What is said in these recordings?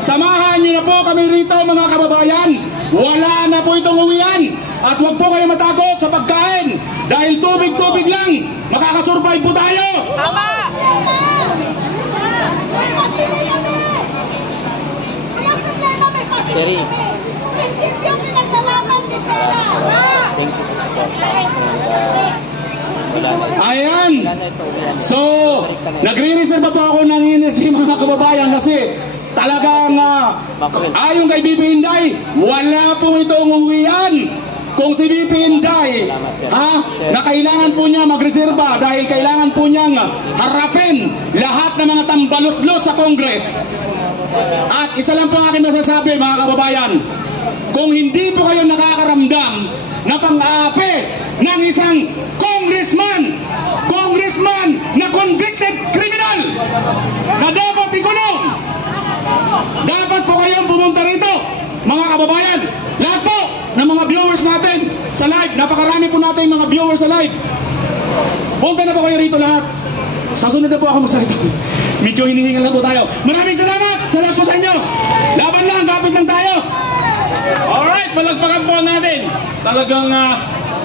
Samahan nyo na po kami rito mga kababayan. Wala na po itong uwian. At huwag po kayo matakot sa pagkain. Dahil tubig-tubig lang, makakasurvive po tayo. Tama! Sherry. Thank you sa support. Ayan. So, nagre-reserve po ako ng energy mga kababayan kasi talagang ayon kay BP Inday, wala po itong uwian. Kung si BP Inday, na kailangan po niya magreserba dahil kailangan po niyang harapin lahat ng mga tambalos-los sa Congress. At isa lang po ang aking masasabi mga kababayan, kung hindi po kayo nakakaramdam na pang-aapi ng isang congressman na convicted criminal na dapat ikulong, dapat po kayong pumunta rito mga kababayan. Lahat po ng mga viewers natin sa live, napakarami po natin mga viewers sa live, punta na po kayo rito lahat. Sa sunod na po ako magsalita. Medyo hinihingal na po tayo. Maraming salamat. Salamat po sa inyo. Laban lang, kapit lang tayo. Alright, palagpakan po natin. Talagang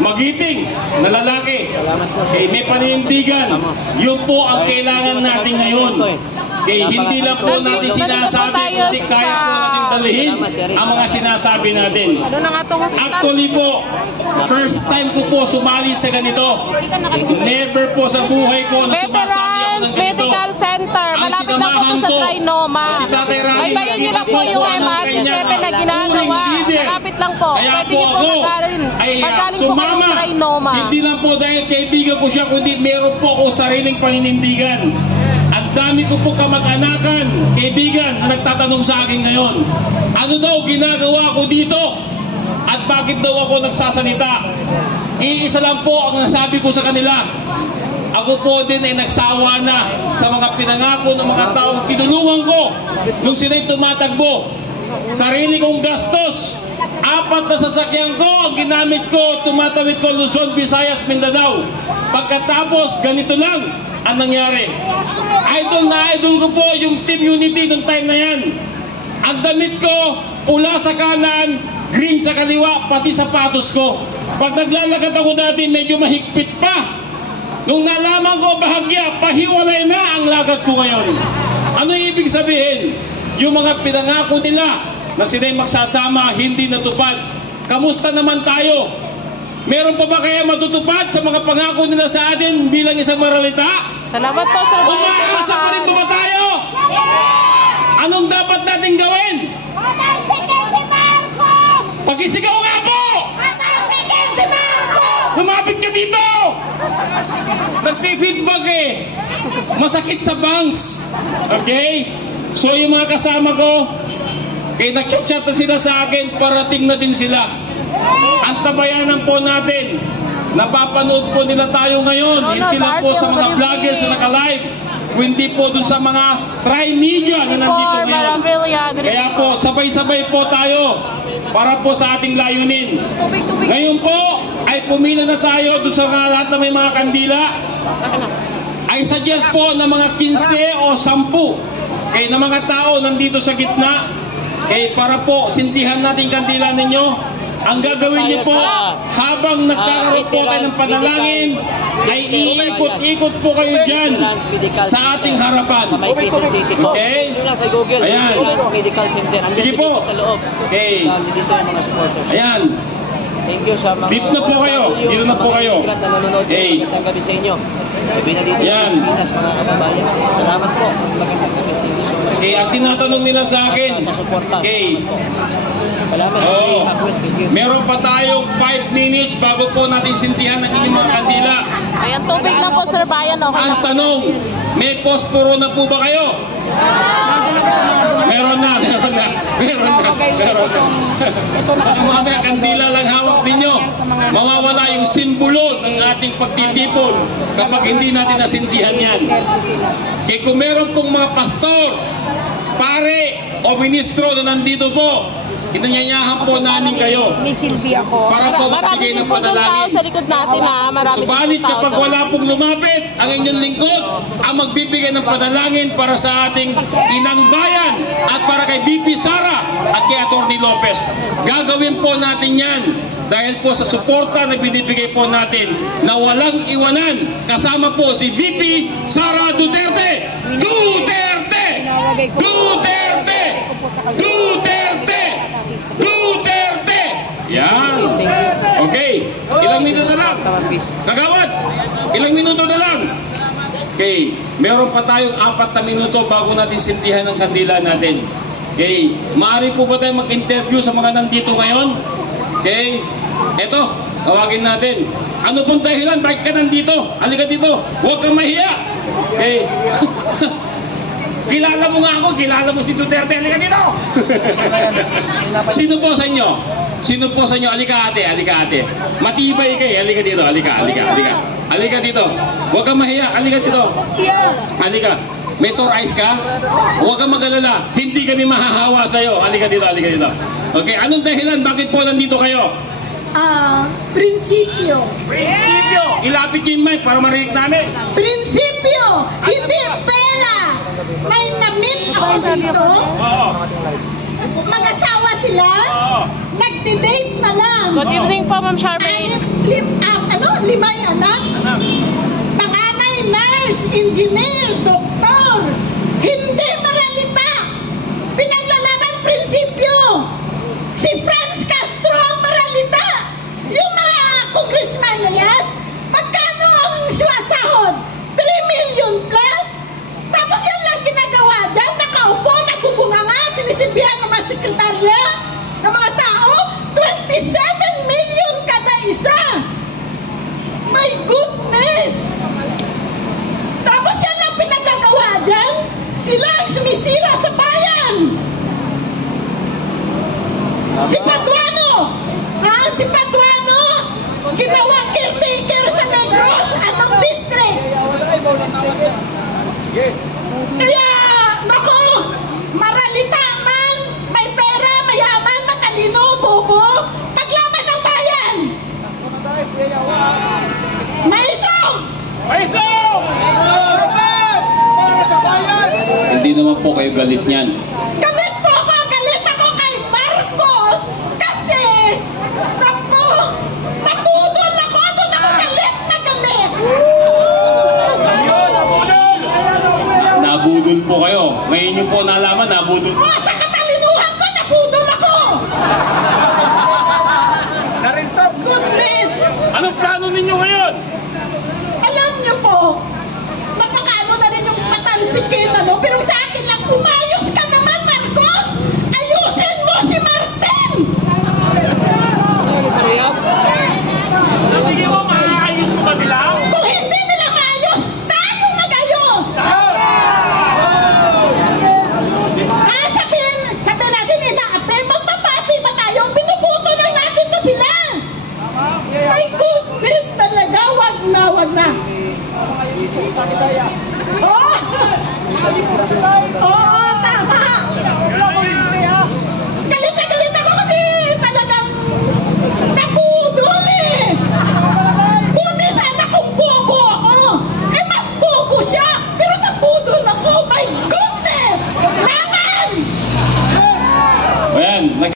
magiting na lalaki. May panindigan. Yun po ang kailangan natin ngayon. Hindi lang po natin sinasabi, kundi kaya po natin dalihin ang mga sinasabi natin. Actually po, first time ko po sumali sa ganito. Never po sa buhay ko na sumasali ako ng ganito. Medical Center, ang malapit lang po sa Trinoma. Si Tatay Rani, ay, bayan nyo lang po yung MRT7 na ginagawa. Malapit lang po. Kaya pwede po nyo po ako ay sumama. Hindi lang po dahil kaibigan ko siya, kundi meron po ako sariling paninindigan. Ang dami ko po kamag-anakan, kaibigan, na nagtatanong sa akin ngayon, ano daw ginagawa ko dito? At bakit daw ako nagsasalita? Iisa lang po ang nasabi ko sa kanila. Ako po din ay nagsawa na sa mga pinangako ng mga taong tinulungan ko nung sila'y tumatakbo. Sarili kong gastos, 4 na sasakyan ko ang ginamit ko, tumatawid ko Luzon, Visayas, Mindanao. Pagkatapos, ganito lang ang nangyari. Idol na idol ko po yung Team Unity noong time na yan. Ang damit ko, pula sa kanan, green sa kaliwa, pati sapatos ko. Pag naglalakad ako dati, medyo mahigpit pa. Nung nalaman ko bahagya, pahiwalay na ang lakad ko ngayon. Ano ibig sabihin? Yung mga pinangako nila na sila'y magsasama, hindi natupad. Kamusta naman tayo? Meron pa ba kaya matutupad sa mga pangako nila sa atin bilang isang moralita? Salamat po, Sir. Umaasa pa rin ba tayo? Anong dapat natin gawin? Patalsikin si Marcos! Pagisigaw nga po! Patalsikin si Marcos! Lumapit ka dito! Nagpi-feedback eh. Masakit sa bangs. Okay? So yung mga kasama ko, kaya nag-chat na sila sa akin, parating na din sila. Ang tabayanan po natin, napapanood po nila tayo ngayon, hindi lang po sa mga vloggers na naka-live, kundi po dun sa mga tri-media na nandito ngayon. Kaya po, sabay-sabay po tayo para po sa ating layunin. Ngayon po, ay pumila na tayo dun sa lahat na may mga kandila. I suggest po na mga 15 o 10 kaya na mga tao nandito sa gitna, para po sintihan natin kandila ninyo. Ang gagawin niyo po, habang nagkakaroon po kayo ng panalangin, ay iikot-ikot po kayo dyan sa ating harapan. Okay? Ayan. Sige po. Okay. Ayan. Thank you sa mga... Dito na po kayo. Dito na po kayo. Okay. Magandang gabi sa inyo. Ayan. Salamat po. Magandang gabi sa inyo. Okay, ang tinatanong nila sa akin, okay, meron pa tayong 5 minutes bago po natin sintihan ng inyong mga kandila. Ayan, tubig na po, Sir Bayan. Okay. Ang tanong, may posporo na po ba kayo? Meron na. Baka mamaya kandila lang hawak ninyo. Mawawala yung simbolo ng ating pagtitipon kapag hindi natin nasintihan yan. Kaya kung meron pong mga pastor, pare o ministro na nandito po, inanyayahan po namin kayo para po magbigay ng panalangin. Sa likod natin, subalit kapag wala pong lumapit, ang inyong lingkod ang magbibigay ng panalangin para sa ating inang bayan at para kay kay VP Sara at kay Atty. Lopez. Gagawin po natin yan dahil po sa suporta na binibigay po natin na walang iwanan. Kasama po si VP Sara Duterte. Duterte! Duterte! Duterte! Duterte! Yan. Okay. Ilang minuto na lang. Kagawad, ilang minuto na lang. Okay. Meron pa tayong 4 na minuto bago natin sindihan ang kandila natin. Okay. Maaari po ba tayo mag-interview sa mga nandito ngayon? Okay. Eto, tawagin natin. Ano pong dahilan? Bakit ka nandito? Halika dito. Huwag kang mahiya. Okay. Kilala mo nga ako. Kilala mo si Duterte. Halika dito. Sino po sa inyo? Sino po sa inyo? Halika ate. Halika ate. Matibay kayo. Halika dito. Halika. Halika. Halika. Halika dito. Huwag kang mahiya. Halika dito. Halika. May sore eyes ka? Huwag kang mag-alala. Hindi kami mahahawa sa'yo. Halika dito. Halika dito. Okay. Anong dahilan? Bakit po nandito kayo? Prinsipyo. Prinsipyo! Ilapit niyo yung mic para marinig namin. Prinsipyo! Hindi pera! May na-meet ako dito. Mag-asawa sila. Nagde-date na lang. Good evening po, Ma'am Charmaine. 5 anak. Panganay, nurse, engineer, doktor. Hindi maralita. Pinaglalaban prinsipyo. Si Franz Castro ang maralita. Yung mga congressman na yan, magkano ang suwasahod? 3 million plus? Tapos yan lang ginagawa dyan, nakaupo, nagbubunga nga, sinisilbihan ng mga sekretarya, ng mga tao, 27 million kada isa. My goodness! Tapos yan lang pinagagawa dyan, sila ang sumisira sa bayan. Si Paduano! Si Paduano! Ginawang caretaker sa Negros, anong district? Kaya, naku, maralita man, may pera, mayaman, matalino, bobo, paglaban ng bayan! Maisog! Maisog! Hindi naman po kayo galit niyan. Galit po ako! Galit ako kay Marcos! Kasi, naku, napudol ako! Doon ako galit na galit! Nabudol po kayo. Ngayon niyo po nalaman, nabudol po. Sa katalinuhan ko, napudol ako! Goodness! Anong plano ninyo ngayon? Alam niyo po, napakaano na rin yung patalsikin, ano? Pero sa akin lang, umayos ka naman, Marcos! Ayusin mo si Martin! Sige mo, maayos mo ba nila? Kung hindi nila maayos, tayo mag-ayos! Sabihin natin nila, magpapapi pa tayo, binubuto lang natin to sila! My goodness talaga, wag na. Oh!